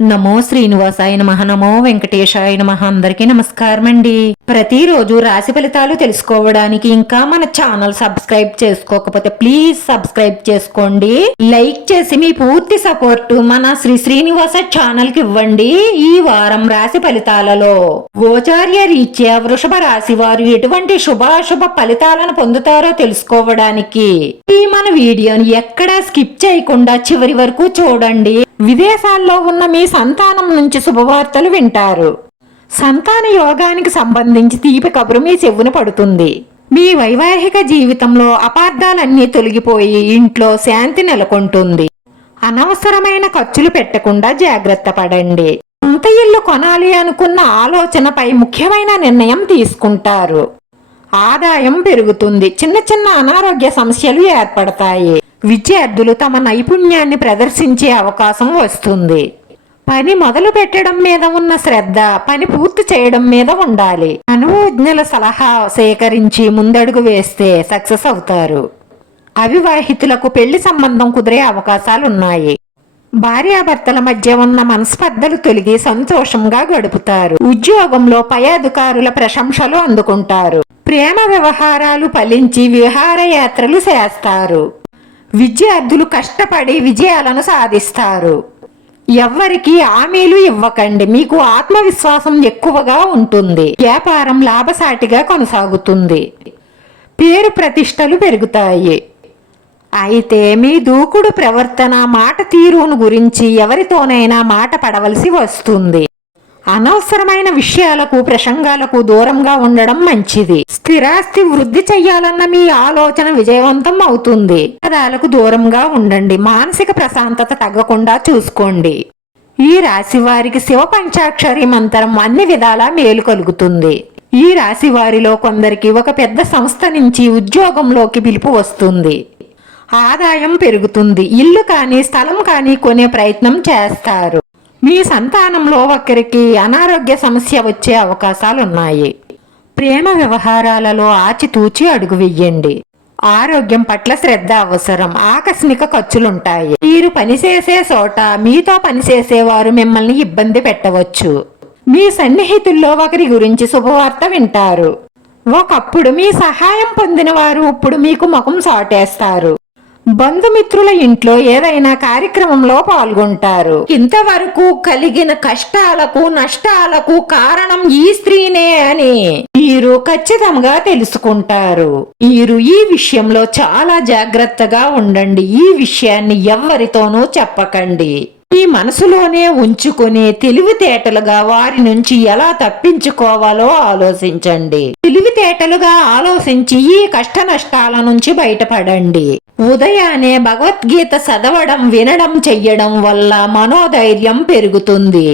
నమో శ్రీనివాసాయ నమః. నమో వెంకటేశాయ నమః. అందరికీ నమస్కారం అండి. ప్రతిరోజు రాశి ఫలితాలు తెలుసుకోవడానికి ఇంకా మన ఛానల్ సబ్స్క్రైబ్ చేసుకోకపోతే ప్లీజ్ సబ్స్క్రైబ్ చేసుకోండి. లైక్ చేసి మీ పూర్తి సపోర్ట్ మన శ్రీనివాస ఛానల్ కి ఇవ్వండి. ఈ వారం రాశి ఫలితాలలో గోచార్య రీత్యా వృషభ రాశి వారు ఎటువంటి శుభాశుభ ఫలితాలను పొందుతారో తెలుసుకోవడానికి ఈ మన వీడియోని ఎక్కడా స్కిప్ చేయకుండా చివరి వరకు చూడండి. విదేశాల్లో ఉన్న మీ సంతానం నుంచి శుభవార్తలు వింటారు. సంతాన యోగానికి సంబంధించి తీపి కబురు మీ చెవున పడుతుంది. మీ వైవాహిక జీవితంలో అపార్థాలన్నీ తొలగిపోయి ఇంట్లో శాంతి నెలకొంటుంది. అనవసరమైన ఖర్చులు పెట్టకుండా జాగ్రత్త పడండి. సొంత ఇల్లు కొనాలి అనుకున్న ఆలోచనపై ముఖ్యమైన నిర్ణయం తీసుకుంటారు. ఆదాయం పెరుగుతుంది. చిన్న చిన్న అనారోగ్య సమస్యలు ఏర్పడతాయి. విద్యార్థులు తమ నైపుణ్యాన్ని ప్రదర్శించే అవకాశం వస్తుంది. పని మొదలు పెట్టడం మీద ఉన్న శ్రద్ధ పని పూర్తి చేయడం మీద ఉండాలి. అనుభవజ్ఞుల సలహా సేకరించి ముందడుగు వేస్తే సక్సెస్ అవుతారు. అవివాహితులకు పెళ్లి సంబంధం కుదిరే అవకాశాలున్నాయి. భార్యాభర్తల మధ్య ఉన్న మనస్పర్ధలు తొలగి సంతోషంగా గడుపుతారు. ఉద్యోగంలో పై అధికారుల ప్రశంసలు అందుకుంటారు. ప్రేమ వ్యవహారాలు ఫలించి విహారయాత్రలు చేస్తారు. విద్యార్థులు కష్టపడి విజయాలను సాధిస్తారు. ఎవ్వరికి హామీలు ఇవ్వకండి. మీకు ఆత్మవిశ్వాసం ఎక్కువగా ఉంటుంది. వ్యాపారం లాభసాటిగా కొనసాగుతుంది. పేరు ప్రతిష్టలు పెరుగుతాయి. అయితే మీ దూకుడు ప్రవర్తన మాట తీరును గురించి ఎవరితోనైనా మాట పడవలసి వస్తుంది. అనవసరమైన విషయాలకు ప్రసంగాలకు దూరంగా ఉండడం మంచిది. స్థిరాస్తి వృద్ధి చెయ్యాలన్న మీ ఆలోచన విజయవంతం అవుతుంది. పదాలకు దూరంగా ఉండండి. మానసిక ప్రశాంతత తగ్గకుండా చూసుకోండి. ఈ రాశి వారికి శివ పంచాక్షరి మంత్రం అన్ని విధాలా మేలు కలుగుతుంది. ఈ రాశి వారిలో కొందరికి ఒక పెద్ద సంస్థ నుంచి ఉద్యోగంలోకి పిలుపు వస్తుంది. ఆదాయం పెరుగుతుంది. ఇల్లు కానీ స్థలం కానీ కొనే ప్రయత్నం చేస్తారు. మీ సంతానంలో ఒకరికి అనారోగ్య సమస్య వచ్చే అవకాశాలున్నాయి. ప్రేమ వ్యవహారాలలో ఆచితూచి అడుగు వెయ్యండి. ఆరోగ్యం పట్ల శ్రద్ధ అవసరం. ఆకస్మిక ఖర్చులుంటాయి. మీరు పనిచేసే చోట మీతో పనిచేసేవారు మిమ్మల్ని ఇబ్బంది పెట్టవచ్చు. మీ సన్నిహితుల్లో ఒకరి గురించి శుభవార్త వింటారు. ఒకప్పుడు మీ సహాయం పొందిన వారు ఇప్పుడు మీకు ముఖం చాటేస్తారు. బంధుమిత్రుల ఇంట్లో ఏదైనా కార్యక్రమంలో పాల్గొంటారు. ఇంతవరకు కలిగిన కష్టాలకు నష్టాలకు కారణం ఈ స్త్రీనే అని మీరు ఖచ్చితంగా తెలుసుకుంటారు. మీరు ఈ విషయంలో చాలా జాగ్రత్తగా ఉండండి. ఈ విషయాన్ని ఎవ్వరితోనూ చెప్పకండి. ఈ మనసులోనే ఉంచుకొని తెలివితేటలుగా వారి నుంచి ఎలా తప్పించుకోవాలో ఆలోచించండి. తెలివితేటలుగా ఆలోచించి ఈ కష్ట నష్టాల నుంచి బయటపడండి. ఉదయాన్నే భగవద్గీత చదవడం వినడం చెయ్యడం వల్ల మనోధైర్యం పెరుగుతుంది.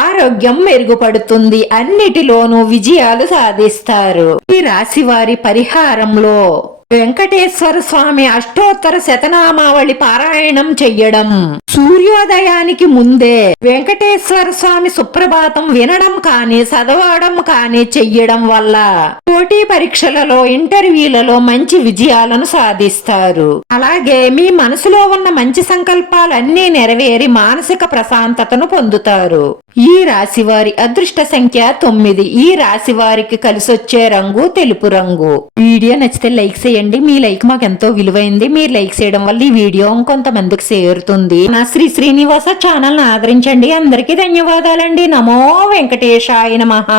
ఆరోగ్యం మెరుగుపడుతుంది. అన్నిటిలోనూ విజయాలు సాధిస్తారు. ఈ రాశి వారి పరిహారంలో వెంకటేశ్వర స్వామి అష్టోత్తర శతనామావళి పారాయణం చెయ్యడం, సూర్యోదయానికి ముందే వెంకటేశ్వర స్వామి సుప్రభాతం వినడం కానీ చదవడం కానీ చెయ్యడం వల్ల పోటీ పరీక్షలలో ఇంటర్వ్యూలలో మంచి విజయాలను సాధిస్తారు. అలాగే మీ మనసులో ఉన్న మంచి సంకల్పాలన్నీ నెరవేరి మానసిక ప్రశాంతతను పొందుతారు. ఈ రాశి వారి అదృష్ట సంఖ్య 9. ఈ రాశి వారికి కలిసొచ్చే రంగు తెలుపు రంగు. వీడియో నచ్చితే లైక్ చేయండి. మీ లైక్ మాకు ఎంతో విలువైంది. మీరు లైక్ చేయడం వల్ల ఈ వీడియో ఇంకొంతమందికి చేరుతుంది. నా శ్రీనివాస ఛానల్ ని ఆదరించండి. అందరికీ ధన్యవాదాలండి. నమో వెంకటేశాయ నమః.